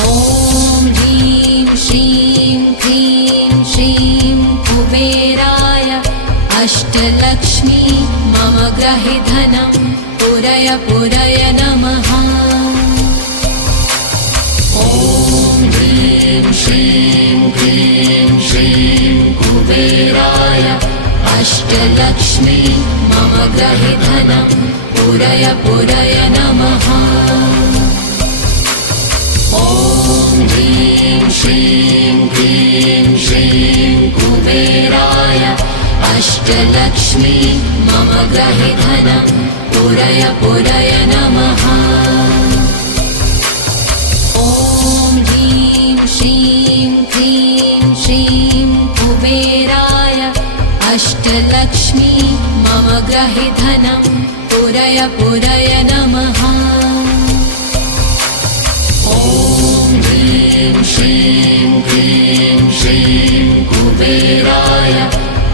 ॐ ह्रीं श्रीं क्रीं श्रीं कुबेराय अष्टलक्ष्मी मम गृहे धनं पुरय पुरय नमः। ॐ ह्रीं श्रीं क्रीं श्रीं कुबेराय अष्टलक्ष्मी मम गृहे धनं पुरय पुरय नमः। ॐ ह्रीं श्रीं क्रीं श्रीं कुबेराय अष्टलक्ष्मी मम गृहे धनं पुरय पुरय नमः। ॐ ह्रीं श्रीं क्रीं श्रीं कुबेराय अष्टलक्ष्मी मम गृहे धनं पुरय पुरय नमः। ॐ ह्रीं श्रीं क्रीं श्रीं कुबेराय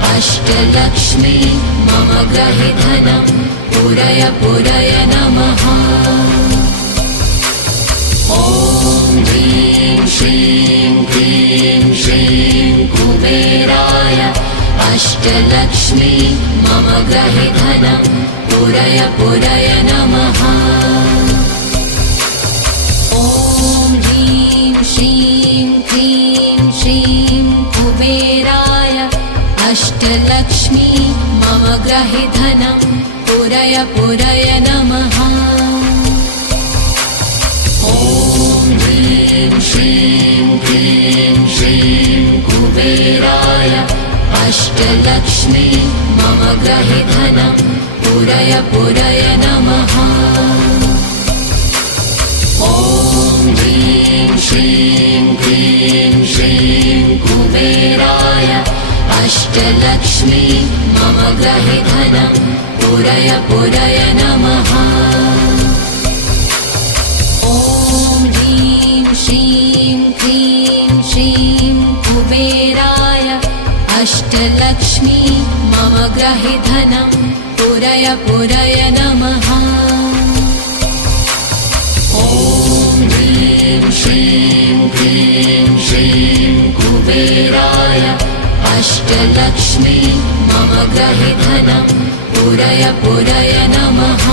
अष्टलक्ष्मी मम गृहे धनं पुरय पुरय नमः। ॐ ह्रीं श्रीं क्रीं श्रीं कुबेराय अष्टलक्ष्मी मम गृहे धनं पुरय पुरय नमः। ॐ ह्रीं श्रीं क्रीं श्रीं कुबेराय अष्टलक्ष्मी मम गृहे धनं पुरय पुरय नमः। ॐ ह्रीं श्रीं क्रीं श्रीं कुबेराय अष्टलक्ष्मी मम गृहे धनं पुरय पुरय नमः। ॐ ह्रीं श्रीं क्रीं श्रीं कुबेराय अष्टलक्ष्मी मम गृहे धनं पुरय पुरय नमः। ॐ ह्रीं श्रीं क्रीं श्रीं कुबेराय अष्टलक्ष्मी मम गृहे धनं पुरय पुरय नमः। ॐ ह्रीं श्रीं क्रीं श्रीं कुबेराय अष्टलक्ष्मी मम गृहे धनं पुरय पुरय नमः।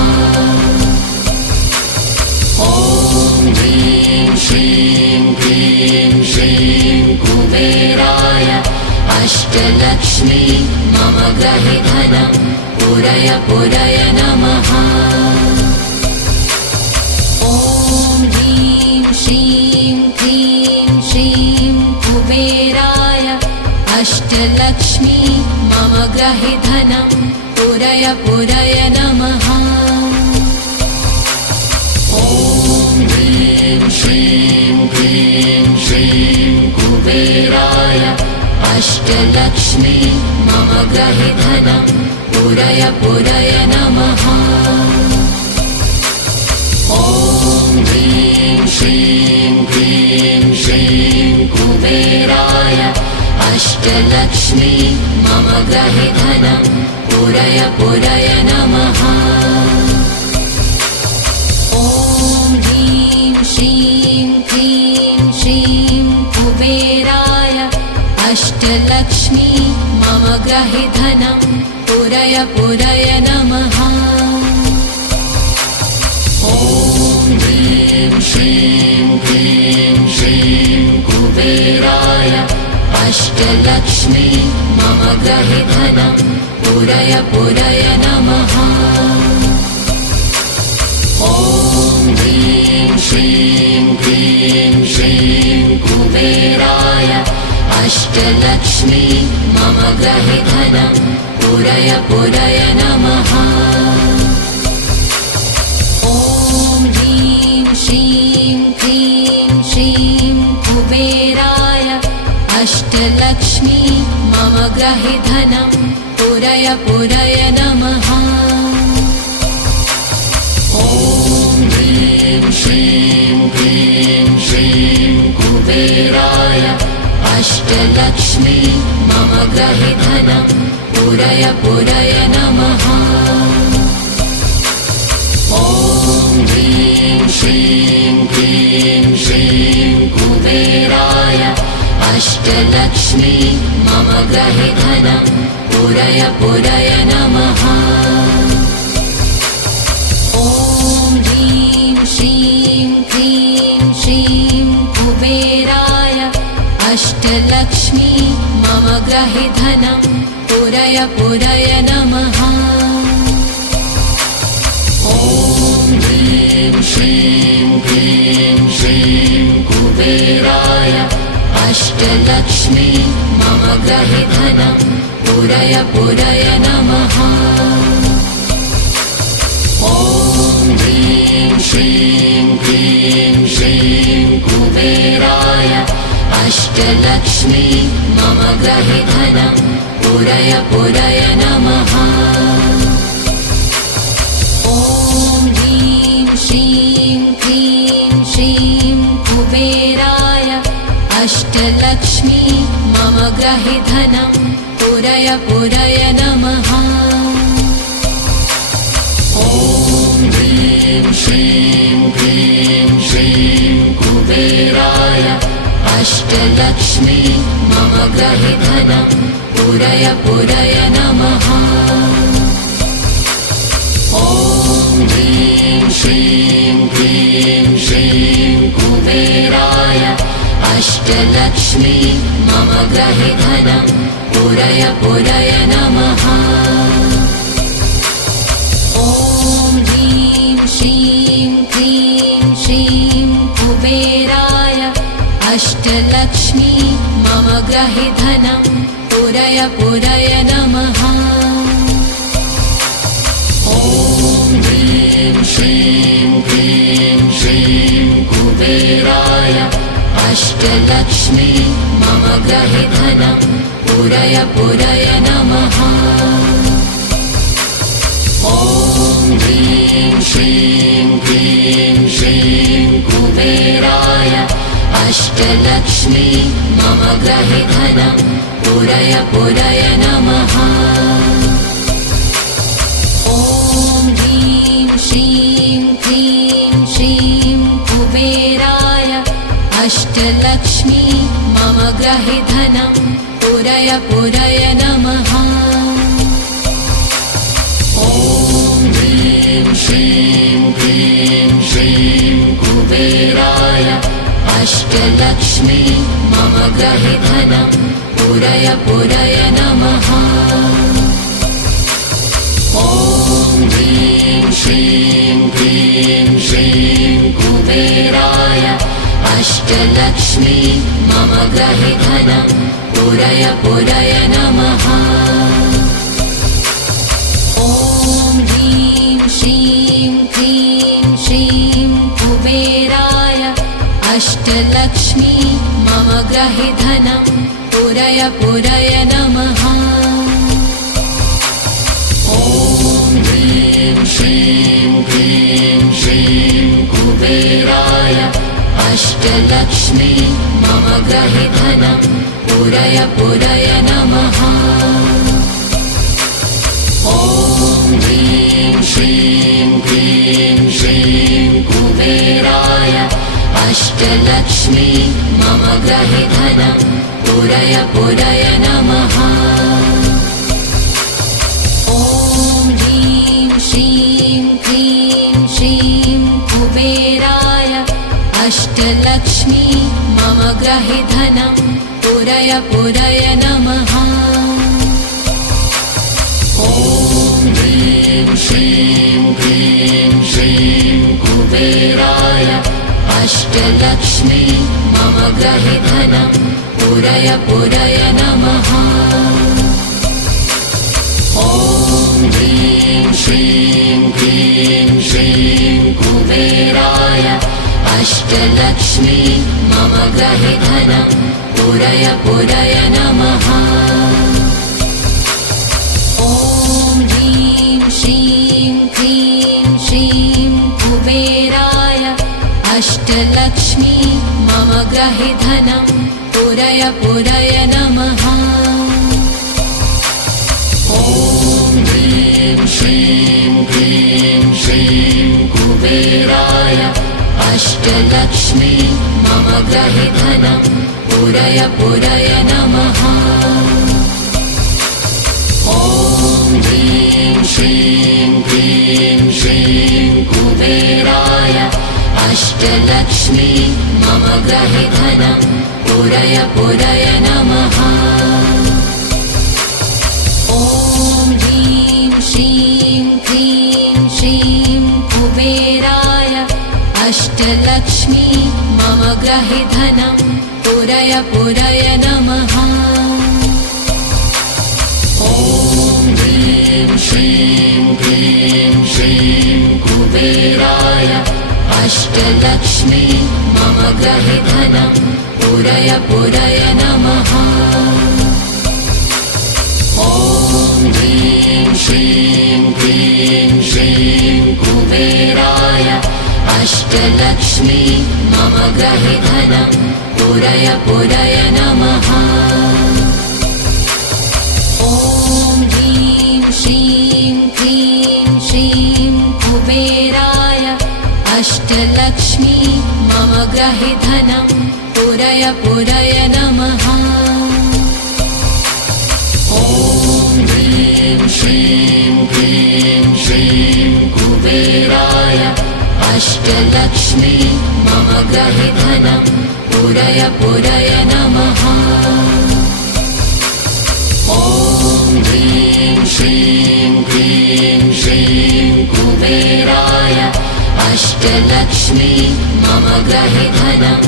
ॐ ह्रीं श्रीं क्रीं श्रीं कुबेराय अष्टलक्ष्मी मम गृहे धनं पुरय पुरय नमः। ॐ ह्रीं श्रीं क्रीं श्रीं कुबेराय अष्टलक्ष्मी मम गृहे धनं पुरय पुरय नमः। ॐ ह्रीं श्रीं क्रीं श्रीं कुबेराय अष्टलक्ष्मी मम गृहे धनं पुरय पुरय नमः। ॐ ह्रीं श्रीं क्रीं श्रीं कुबेराय अष्टलक्ष्मी मम गृहे धनं पुरय पुरय नमः। ॐ ह्रीं श्रीं क्रीं श्रीं कुबेराय अष्टलक्ष्मी मम गृहे धनं पुरय पुरय नमः। ॐ ह्रीं श्रीं क्रीं श्रीं कुबेराय अष्टलक्ष्मी मम गृहे धनं पुरय पुरय नमः। ॐ ह्रीं श्रीं क्रीं श्रीं कुबेराय अष्टलक्ष्मी मम गृहे धनं पुरय पुरय नमः। ॐ ह्रीं श्रीं क्रीं श्रीं कुबेराय अष्टलक्ष्मी मम गृहे धनं पुरय पुरय नमः। ॐ ह्रीं श्रीं क्रीं श्रीं कुबेराय अष्टलक्ष्मी मम गृहे धनं पुरय पुरय नमः। ॐ ह्रीं श्रीं क्रीं श्रीं अष्टलक्ष्मी मम गृहे धनं पूरय पूरय नमः। ॐ ह्रीं श्रीं क्लीं श्रीं कुबेराय अष्टलक्ष्मी मम गृहे धनं पूरय पूरय नमः। ॐ ह्रीं श्रीं क्लीं श्रीं कुबेराय अष्टलक्ष्मी मम गृहे धनं पूरय पूरय नमः। ॐ ह्रीं श्रीं क्लीं श्रीं कुबेराय अष्टलक्ष्मी मम गृहे धनं पूरय पूरय नमः। ॐ ह्रीं श्रीं क्लीं श्रीं कुबेराय अष्टलक्ष्मी मम गृहे धनं पूरय पूरय नमः। ॐ ह्रीं श्रीं क्लीं श्रीं कुबेराय अष्टलक्ष्मी मम गृहे धनं पूरय पूरय नमः। ॐ ह्रीं श्रीं क्लीं श्रीं कुबेराय अष्टलक्ष्मी मम गृहे धनं पूरय पूरय नमः। ॐ ह्रीं श्रीं क्लीं श्रीं कुबेराय अष्टलक्ष्मी मम गृहे धनं पूरय पूरय नमः। ॐ ह्रीं श्रीं क्लीं श्रीं कुबेराय अष्टलक्ष्मी मम गृहे धनं पूरय पूरय नमः। ॐ ह्रीं श्रीं क्लीं श्रीं कुबेराय अष्टलक्ष्मी मम गृहे धनं पूरय पूरय नमः। ॐ ह्रीं श्रीं क्लीं श्रीं कुबेराय अष्टलक्ष्मी मम गृहे धनं पूरय पूरय नमः। ॐ ह्रीं श्रीं क्लीं श्रीं कुबेराय अष्टलक्ष्मी मम गृहे धनं पूरय पूरय नमः। ॐ ह्रीं श्रीं क्लीं श्रीं कुबेराय अष्टलक्ष्मी मम गृहे धनं पूरय पूरय नमः। ॐ ह्रीं श्रीं क्लीं श्रीं कुबेराय अष्टलक्ष्मी मम गृहे धनं पूरय पूरय नमः। ॐ ह्रीं श्रीं क्लीं श्रीं कुबेराय अष्टलक्ष्मी मम गृहे धनं पूरय पूरय नमः। ॐ ह्रीं श्रीं क्लीं श्रीं कुबेराय अष्टलक्ष्मी मम गृहे धनं पूरय पूरय नमः। ॐ ह्रीं श्रीं क्लीं श्रीं कुबेराय अष्टलक्ष्मी मम गृहे धनं पूरय पूरय नमः। ॐ ह्रीं श्रीं क्लीं श्रीं कुबेराय अष्टलक्ष्मी मम गृहे धनं पूरय पूरय नमः। ॐ ह्रीं श्रीं क्लीं श्रीं कुबेराय अष्टलक्ष्मी मम गृहे धनं पूरय पूरय नमः। ॐ ह्रीं श्रीं क्लीं श्रीं कुबेराय अष्टलक्ष्मी मम गृहे धनं पूरय पूरय नमः। ॐ ह्रीं श्रीं क्लीं श्रीं कुबेराय अष्टलक्ष्मी मम गृहे धनं पुरय पुरय नमः। ॐ ह्रीं श्रीं क्लीं श्रीं कुबेराय अष्टलक्ष्मी मम गृहे धनं पुरय पुरय नमः। ॐ ह्रीं श्रीं क्लीं श्रीं कुबेराय अष्टलक्ष्मी मम गृहे धनं पुरय पुरय नमः। ॐ ह्रीं श्रीं क्लीं श्रीं कुबेराय अष्टलक्ष्मी मम गृहे धनं पुरय पुरय नमः। ॐ ह्रीं श्रीं क्लीं श्रीं कुबेराय अष्टलक्ष्मी मम गृहे धनं पुरय पुरय नमः। ॐ ह्रीं श्रीं क्लीं श्रीं कुबेराय अष्टलक्ष्मी मम गृहे धनं पुरय पुरय नमः। ॐ ह्रीं श्रीं क्लीं श्रीं कुबेराय अष्टलक्ष्मी मम गृहे धनं पुरय पुरय नमः। ॐ ह्रीं श्रीं क्लीं श्रीं कुबेराय अष्टलक्ष्मी मम गृहे धनं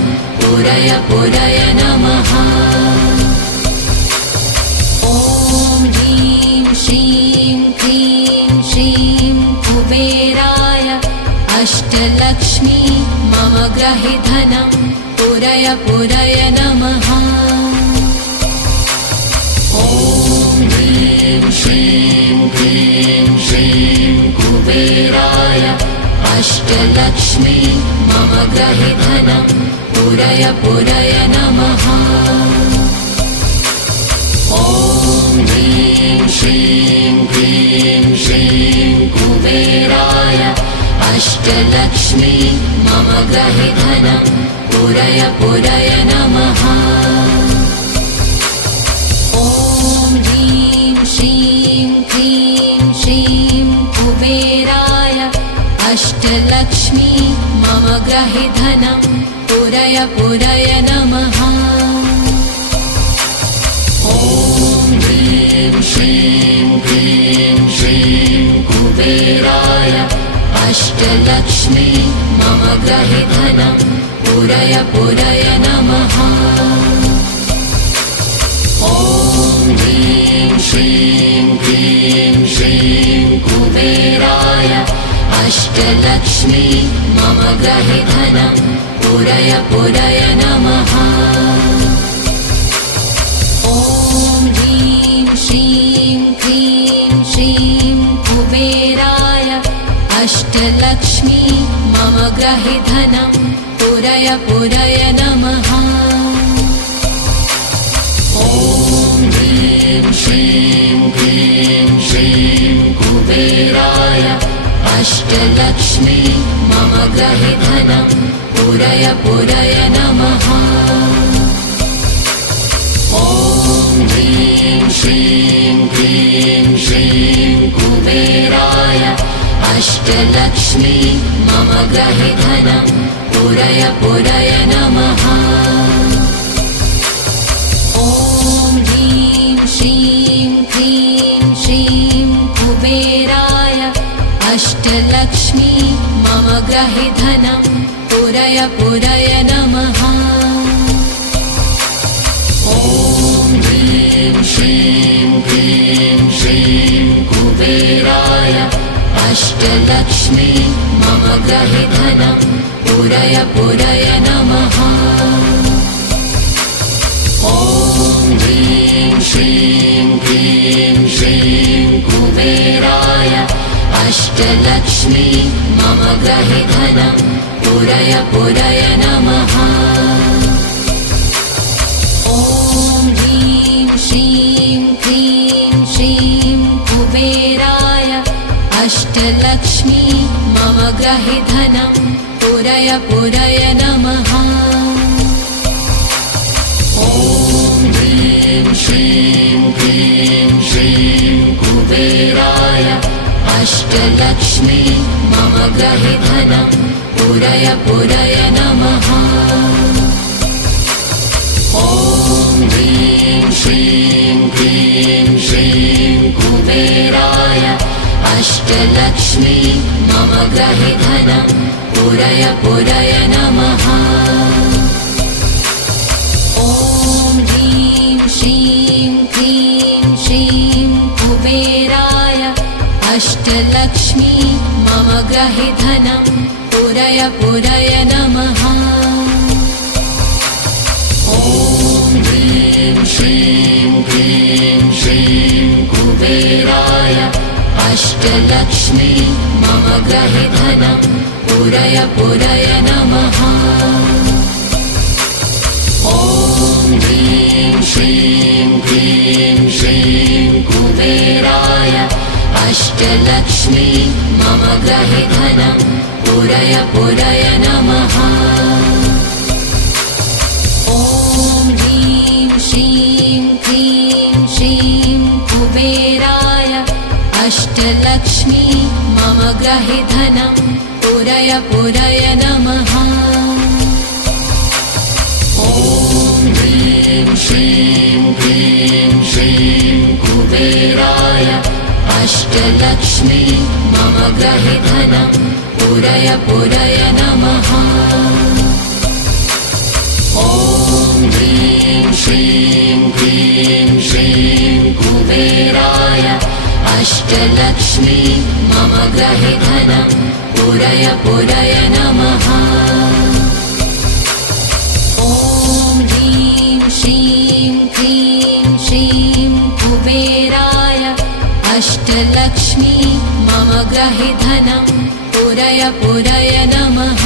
पुरय पुरय नमः। ॐ ह्रीं श्रीं क्लीं श्रीं कुबेराय अष्टलक्ष्मी मम गृहे धनं पुरय पुरय नमः। ॐ ह्रीं श्रीं क्लीं श्रीं कुबेराय अष्टलक्ष्मी मम गृहे धनं पुरय पुरय नमः। ॐ ह्रीं श्रीं क्लीं श्रीं कुबेराय अष्टलक्ष्मी मम गृहे धनं पुरय पुरय नमः। ॐ ह्रीं श्रीं क्लीं श्रीं कुबेराय अष्टलक्ष्मी मम गृहे धनं पुरय पुरय नमः। ॐ ह्रीं श्रीं क्लीं श्रीं कुबेराय अष्टलक्ष्मी मम गृहे धनं पुरय पुरय नमः। ॐ ह्रीं श्रीं क्लीं श्रीं कुबेराय अष्टलक्ष्मी मम गृहे धनं पुरय पुरय नमः। ॐ ह्रीं श्रीं क्लीं श्रीं कुबेराय अष्टलक्ष्मी मम गृहे धनं पुरय पुरय नमः। ॐ ह्रीं श्रीं क्लीं श्रीं कुबेराय अष्टलक्ष्मी मम गृहे धनं पुरय पुरय नमः। ॐ ह्रीं श्रीं क्लीं श्रीं कुबेराय अष्टलक्ष्मी मम गृहे धनं पुरय पुरय नमः। ॐ ह्रीं श्रीं क्लीं श्रीं कुबेराय अष्टलक्ष्मी मम गृहे धनं पुरय पुरय नमः। ॐ ह्रीं श्रीं क्लीं श्रीं कुबेराय अष्टलक्ष्मी मम गृहे धनं पुरय पुरय नमः। ॐ ह्रीं श्रीं क्लीं श्रीं कुबेराय अष्टलक्ष्मी मम गृहे धनं पुरय पुरय नमः। ॐ ह्रीं श्रीं क्लीं श्रीं कुबेराय अष्टलक्ष्मी मम गृहे धनं पुरय पुरय नमः। अष्टलक्ष्मी मम गृहे धनं पूरय पूरय नमः। ॐ ह्रीं श्रीं क्लीं श्रीं कुबेराय अष्टलक्ष्मी मम गृहे धनं पूरय पूरय नमः। ॐ ह्रीं श्रीं क्लीं श्रीं कुबेराय अष्टलक्ष्मी मम गृहे धनं पूरय पूरय नमः। ॐ ह्रीं श्रीं क्लीं श्रीं कुबेराय अष्टलक्ष्मी मम गृहे धनं पूरय पूरय नमः। ॐ ह्रीं श्रीं क्लीं श्रीं कुबेराय अष्टलक्ष्मी मम गृहे धनं पूरय पूरय नमः। ॐ ह्रीं श्रीं क्लीं श्रीं कुबेराय अष्टलक्ष्मी मम गृहे धनं पूरय पूरय नमः। ॐ ह्रीं श्रीं क्लीं श्रीं कुबेराय अष्टलक्ष्मी मम गृहे धनं पूरय पूरय नमः। ॐ ह्रीं श्रीं क्लीं श्रीं कुबेराय अष्टलक्ष्मी मम गृहे धनं पूरय पूरय नमः। ॐ ह्रीं श्रीं क्लीं श्रीं कुबेराय अष्टलक्ष्मी मम गृहे धनं पूरय पूरय नमः।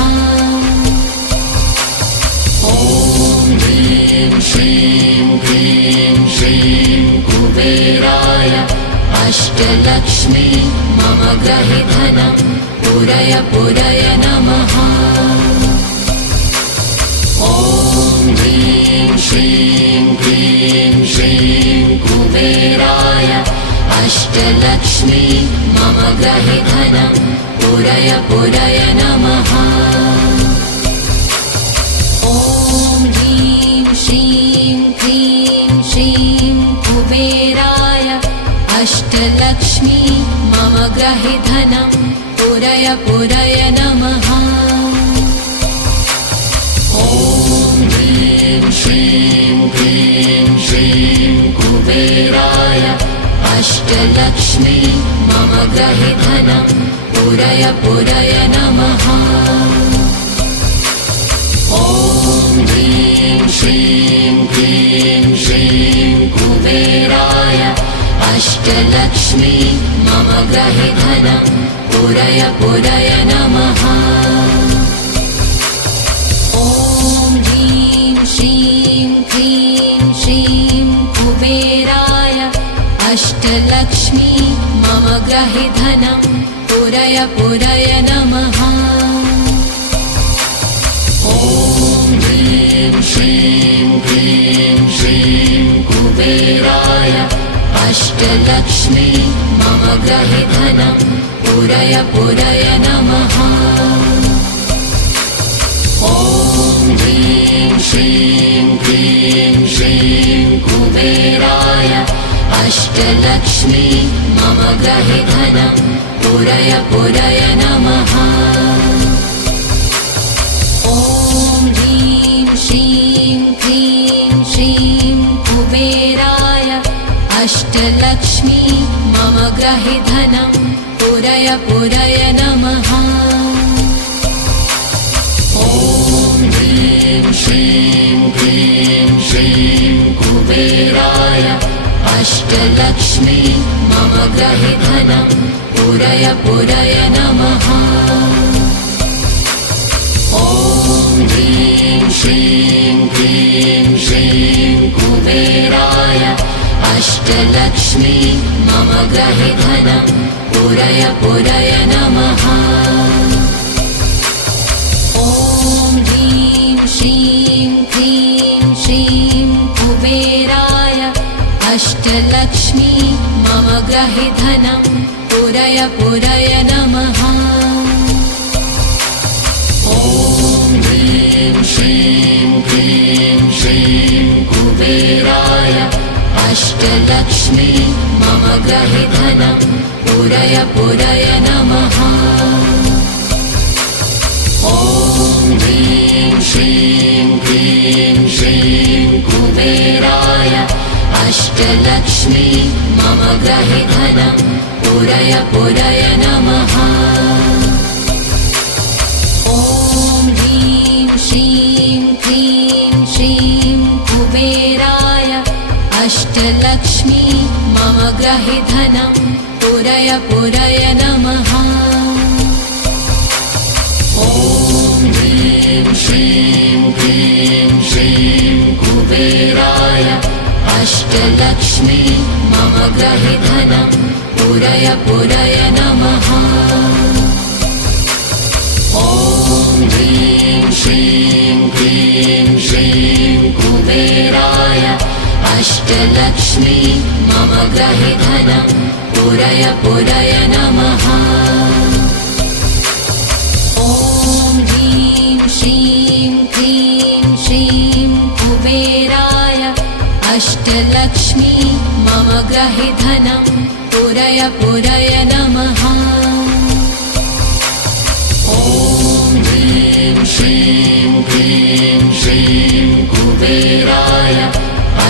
ॐ ह्रीं श्रीं क्लीं श्रीं कुबेराय अष्टलक्ष्मी मम गृहे धनं पूरय पूरय नमः। ॐ ह्रीं श्रीं क्लीं श्रीं कुबेराय अष्टलक्ष्मी मम गृहे धनं पूरय पूरय नमः। ॐ ह्रीं श्रीं क्लीं श्रीं कुबेराय अष्टलक्ष्मी मम गृहे धनं पूरय पूरय नमः। ॐ ह्रीं श्रीं क्लीं श्रीं कुबेराय अष्टलक्ष्मी मम गृहे धनं पूरय पूरय नमः। ॐ ह्रीं श्रीं क्लीं श्रीं कुबेराय अष्टलक्ष्मी मम गृहे धनं पूरय पूरय नमः। ॐ ह्रीं श्रीं क्लीं श्रीं कुबेराय अष्टलक्ष्मी मम गृहे धनं पूरय पूरय नमः। ॐ ह्रीं श्रीं क्लीं श्रीं कुबेराय अष्टलक्ष्मी मम गृहे धनं पूरय पूरय नमः। ॐ ह्रीं श्रीं क्लीं श्रीं कुबेराय अष्टलक्ष्मी मम गृहे धनं पूरय पूरय नमः। ॐ ह्रीं श्रीं क्लीं श्रीं कुबेराय अष्टलक्ष्मी मम गृहे धनं पूरय पूरय नमः। ॐ ह्रीं श्रीं क्लीं श्रीं कुबेराय अष्टलक्ष्मी मम गृहे धनं पूरय पूरय नमः। ॐ ह्रीं श्रीं क्लीं श्रीं कुबेराय अष्टलक्ष्मी मम गृहे धनं पूरय पूरय नमः। ॐ ह्रीं श्रीं क्लीं श्रीं कुबेराय अष्टलक्ष्मी मम गृहे धनं पूरय पूरय नमः। ॐ ह्रीं श्रीं क्लीं श्रीं कुबेराय अष्टलक्ष्मी मम गृहे धनं पूरय पूरय नमः। ॐ ह्रीं श्रीं क्लीं श्रीं कुबेराय अष्टलक्ष्मी मम गृहे धनं पूरय पूरय नमः। ॐ ह्रीं श्रीं क्लीं श्रीं कुबेराय अष्टलक्ष्मी मम गृहे धनं पूरय पूरय नमः। ॐ ह्रीं श्रीं क्लीं श्रीं कुबेराय अष्टलक्ष्मी मम गृहे धनं पूरय पूरय नमः। ॐ ह्रीं श्रीं क्लीं श्रीं कुबेराय अष्टलक्ष्मी मम गृहे धनं पूरय पूरय नमः। ॐ ह्रीं श्रीं क्लीं श्रीं कुबेराय अष्टलक्ष्मी मम गृहे धनं पूरय पूरय नमः। ॐ ह्रीं श्रीं क्लीं श्रीं कुबेराय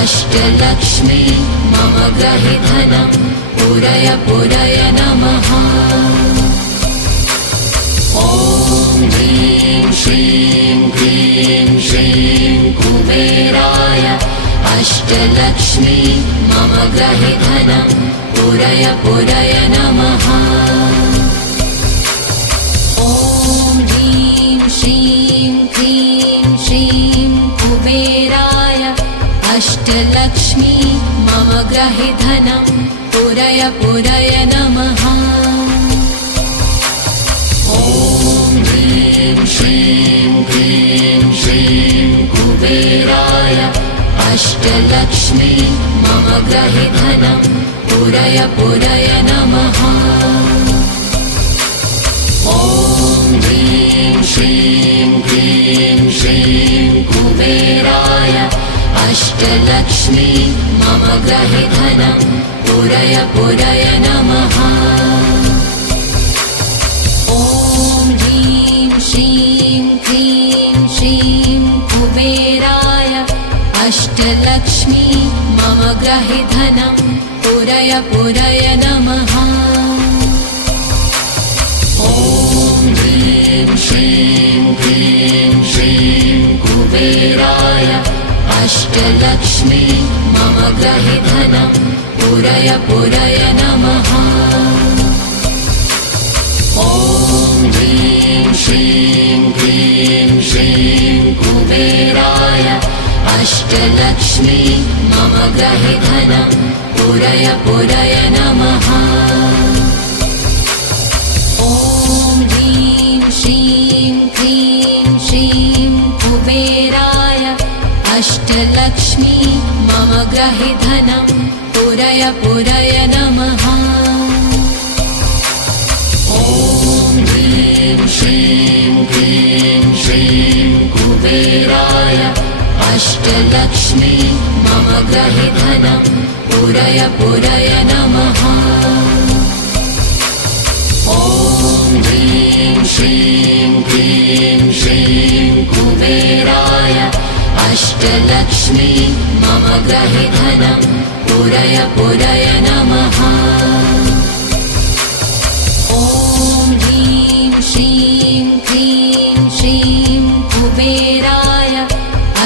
अष्टलक्ष्मी मम गृहे धनं पूरय पूरय नमः। ॐ ह्रीं श्रीं क्लीं श्रीं कुबेराय अष्टलक्ष्मी मम गृहे धनं पूरय पूरय नमः। ॐ ह्रीं श्रीं क्लीं श्रीं कुबेराय अष्टलक्ष्मी मम गृहे धनं पूरय पूरय नमः। ॐ ह्रीं श्रीं क्लीं श्रीं कुबेराय अष्टलक्ष्मी मम गृहे धनं पूरय पूरय नमः। ॐ ह्रीं श्रीं क्लीं श्रीं कुबेराय अष्टलक्ष्मी मम गृहे धनं पूरय पूरय नमः। ॐ ह्रीं श्रीं क्लीं श्रीं कुबेराय अष्टलक्ष्मी मम गृहे धनं पूरय पूरय नमः। ॐ ह्रीं श्रीं क्लीं श्रीं कुबेराय अष्टलक्ष्मी मम गृहे धनं पूरय पूरय नमः। ॐ ह्रीं श्रीं क्लीं श्रीं कुबेराय अष्टलक्ष्मी मम गृहे धनं पूरय पूरय नमः। ॐ ह्रीं श्रीं क्लीं श्रीं कुबेराय अष्टलक्ष्मी मम गृहे धनं पूरय पूरय नमः। ॐ ह्रीं श्रीं क्लीं श्रीं कुबेराय अष्टलक्ष्मी मम गृहे धनं पूरय पूरय नमः। ॐ ह्रीं श्रीं क्लीं श्रीं कुबेराय अष्टलक्ष्मी मम गृहे धनं पूरय पूरय नमः। ॐ ह्रीं श्रीं क्लीं श्रीं कुबेराय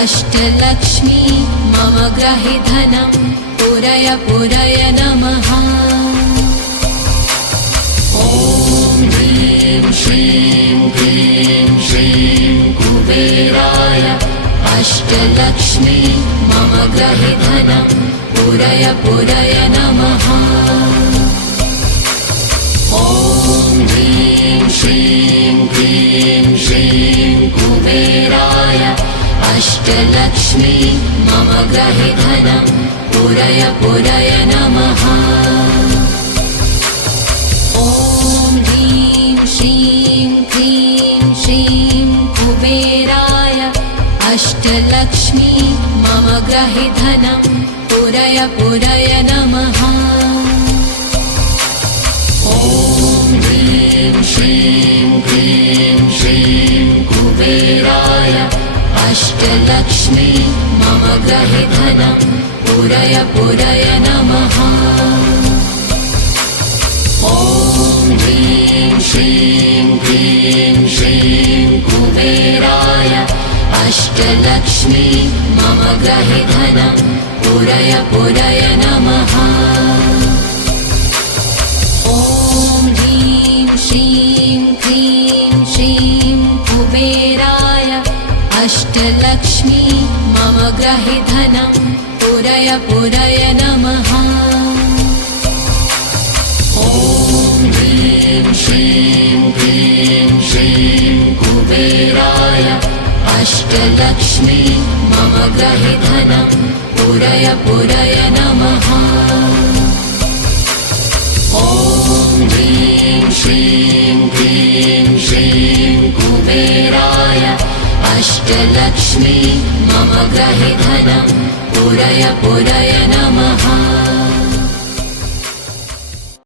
अष्टलक्ष्मी मम गृहे धनं पूरय पूरय नमः। ॐ ह्रीं श्रीं क्लीं श्रीं कुबेराय अष्टलक्ष्मी मम गृहे धनं पूरय पूरय नमः। ॐ ह्रीं श्रीं क्लीं श्रीं कुबेराय अष्टलक्ष्मी मम गृहे धनं पूरय पूरय नमः। ॐ कुबेराय अष्टलक्ष्मी मम ग्रहे धनं पुरय पुरय नमः। ॐ ह्रीं श्रीं क्लीं श्रीं कुबेराय अष्टलक्ष्मी मम ग्रहे धनं पुरय पुरय नमः। ॐ ह्रीं श्रीं क्लीं श्रीं कुबेराय अष्टलक्ष्मी मम ग्रहे धनं पुरय पुरय नमः। ॐ ह्रीं श्रीं क्लीं श्रीं कुबेराय अष्टलक्ष्मी मम ग्रहे धनं पुरय पुरय नमः। ॐ ह्रीं श्रीं क्लीं श्रीं कुबेराय अष्टलक्ष्मी मम ग्रहे धनं पुरय पुरय नमः। ॐ ह्रीं श्रीं क्लीं श्रीं कुबेराय अष्टलक्ष्मी मम ग्रहे धनं पुरय पुरय नमः।